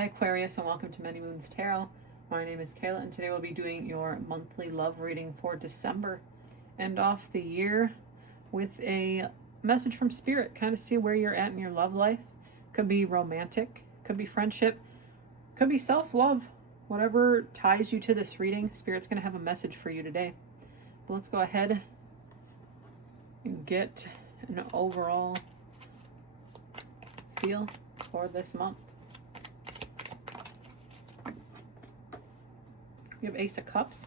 Hi Aquarius, and welcome to Many Moons Tarot. My name is Kayla, and today we'll be doing your monthly love reading for December. End off the year with a message from Spirit. Kind of see where you're at in your love life. Could be romantic, could be friendship, could be self-love. Whatever ties you to this reading, Spirit's going to have a message for you today. But let's go ahead and get an overall feel for this month. You have Ace of Cups.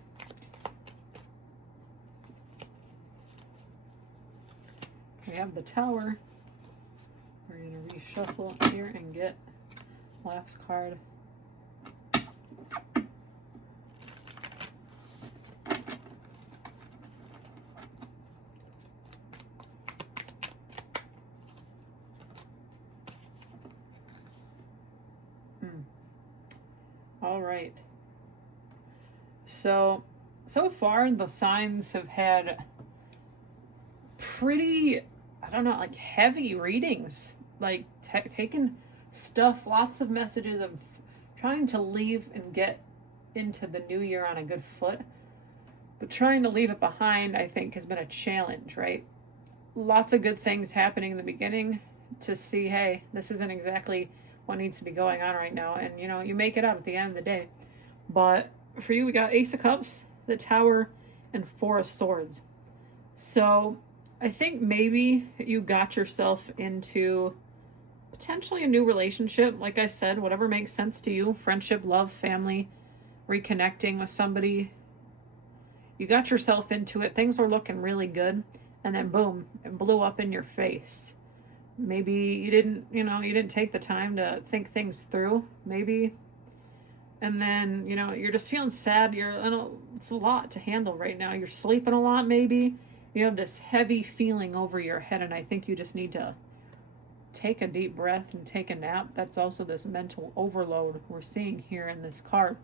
We have the Tower. We're going to reshuffle here and get last card. All right. So far the signs have had pretty, I don't know, like heavy readings, like taking stuff, lots of messages of trying to leave and get into the new year on a good foot. But trying to leave it behind, I think, has been a challenge, right? Lots of good things happening in the beginning to see, hey, this isn't exactly what needs to be going on right now. And, you know, you make it out at the end of the day. But for you, we got Ace of Cups, the Tower, and Four of Swords. So I think maybe you got yourself into potentially a new relationship. Like I said, whatever makes sense to you, friendship, love, family, reconnecting with somebody. You got yourself into it. Things were looking really good. And then boom, it blew up in your face. Maybe you didn't take the time to think things through. Maybe. And then, you're just feeling sad. It's a lot to handle right now. You're sleeping a lot, maybe. You have this heavy feeling over your head, and I think you just need to take a deep breath and take a nap. That's also this mental overload we're seeing here in this card.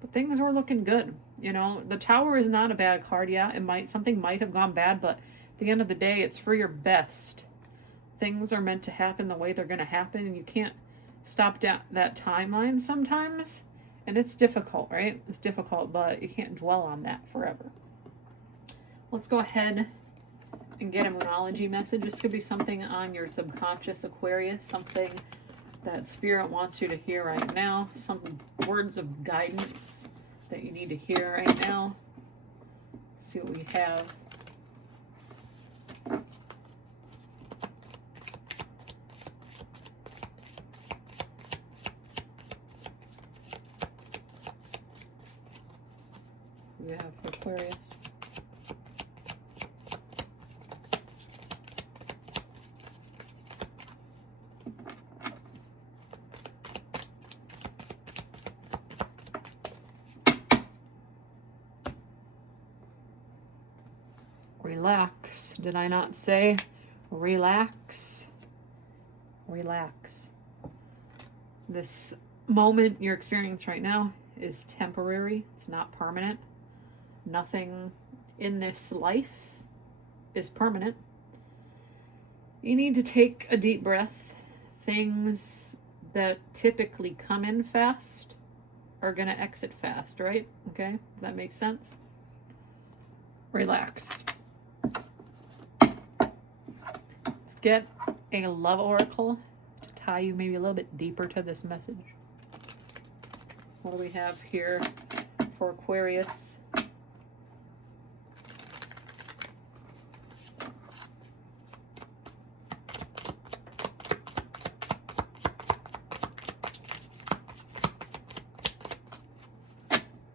But things are looking good. The Tower is not a bad card. Yeah, something might have gone bad, but at the end of the day, it's for your best. Things are meant to happen the way they're going to happen, and you can't stop that timeline sometimes. And it's difficult, right? It's difficult, but you can't dwell on that forever. Let's go ahead and get a Moonology message. This could be something on your subconscious, Aquarius, something that Spirit wants you to hear right now, some words of guidance that you need to hear right now. Let's see what we have. We have for Aquarius. Relax. Did I not say relax? Relax. This moment you're experiencing right now is temporary. It's not permanent. Nothing in this life is permanent. You need to take a deep breath. Things that typically come in fast are going to exit fast, right? Okay? Does that make sense? Relax. Let's get a love oracle to tie you maybe a little bit deeper to this message. What do we have here for Aquarius?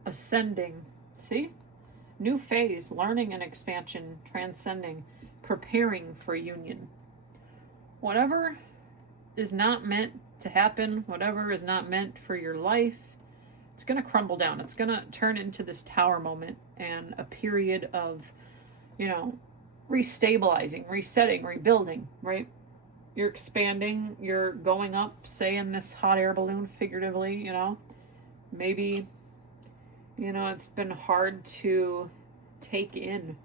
Ascending. See? New phase, learning and expansion, transcending, preparing for union. Whatever is not meant to happen, whatever is not meant for your life, it's going to crumble down. It's going to turn into this Tower moment and a period of, restabilizing, resetting, rebuilding, right? You're expanding, you're going up, say in this hot air balloon, figuratively, maybe, it's been hard to take in.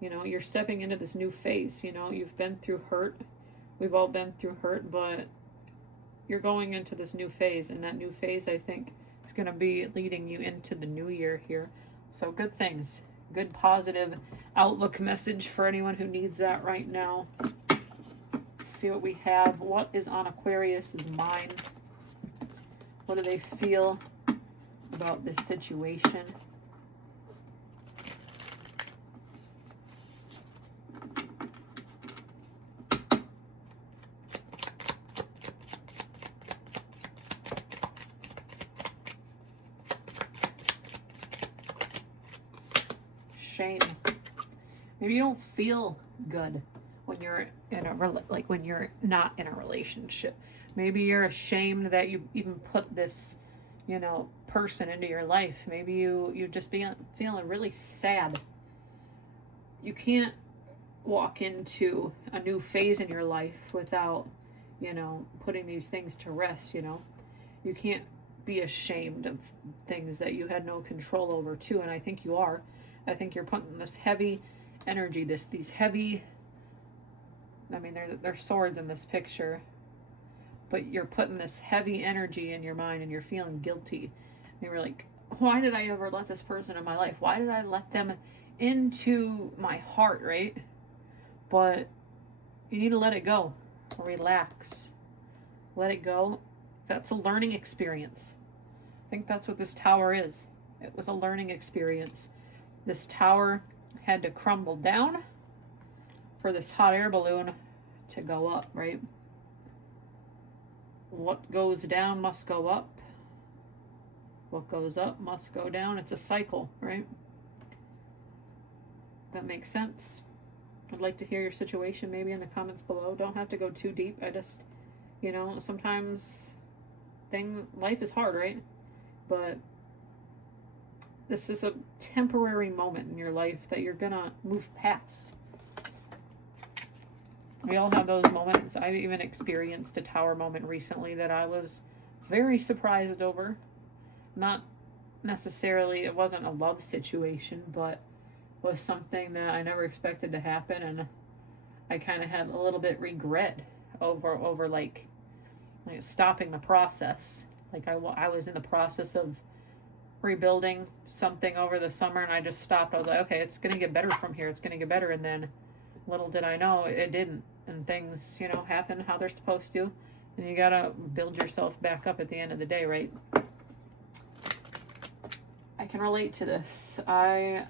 You're stepping into this new phase. You've been through hurt. We've all been through hurt, but you're going into this new phase, and that new phase, I think, is going to be leading you into the new year here. So good things, good positive outlook message for anyone who needs that right now. Let's see what we have. What is on Aquarius's mind? What do they feel about this situation? Shame. Maybe you don't feel good when you're in a when you're not in a relationship. Maybe you're ashamed that you even put this, you know, person into your life. Maybe you just feeling really sad. You can't walk into a new phase in your life without, you know, putting these things to rest, you know. You can't be ashamed of things that you had no control over too, and I think you are. I think you're putting this heavy energy, these heavy, I mean, there's swords in this picture, but you're putting this heavy energy in your mind, and you're feeling guilty. And you're like, why did I ever let this person in my life? Why did I let them into my heart, right? But you need to let it go. Relax. Let it go. That's a learning experience. I think that's what this tower is. It was a learning experience. This tower had to crumble down for this hot air balloon to go up, right? What goes down must go up. What goes up must go down. It's a cycle, right? That makes sense. I'd like to hear your situation maybe in the comments below. Don't have to go too deep. I just, you know, sometimes life is hard, right? But this is a temporary moment in your life that you're gonna move past. We all have those moments. I've even experienced a tower moment recently that I was very surprised over. Not necessarily, it wasn't a love situation, but was something that I never expected to happen, and I kind of had a little bit regret over like stopping the process. Like I was in the process of rebuilding something over the summer, and I just stopped. I was like, okay, it's gonna get better from here. It's gonna get better, and then little did I know it didn't. And things, you know, happen how they're supposed to, and you gotta build yourself back up at the end of the day, right? I can relate to this. I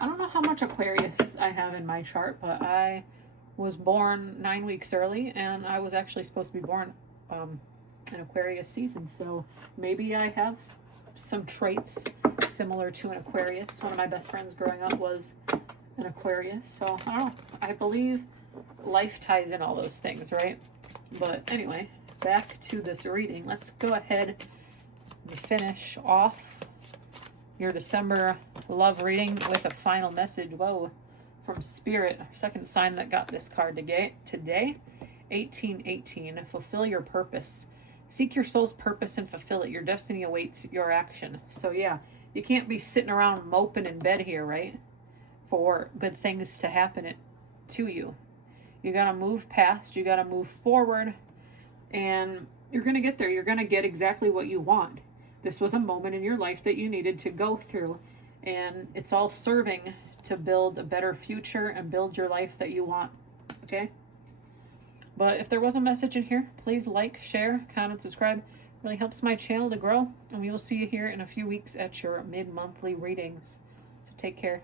don't know how much Aquarius I have in my chart, but I was born 9 weeks early, and I was actually supposed to be born in Aquarius season, so maybe I have some traits similar to an Aquarius. One of my best friends growing up was an Aquarius, so I don't know. I believe life ties in all those things, right? But anyway, back to this reading. Let's go ahead and finish off your December love reading with a final message. Whoa, from Spirit, second sign that got this card today. 1818, fulfill your purpose. Seek your soul's purpose and fulfill it. Your destiny awaits your action. So yeah, you can't be sitting around moping in bed here, right? For good things to happen to you. You gotta move past, you gotta move forward, and you're gonna get there. You're gonna get exactly what you want. This was a moment in your life that you needed to go through, and it's all serving to build a better future and build your life that you want, okay? But if there was a message in here, please like, share, comment, subscribe. It really helps my channel to grow, and we will see you here in a few weeks at your mid-monthly readings. So take care.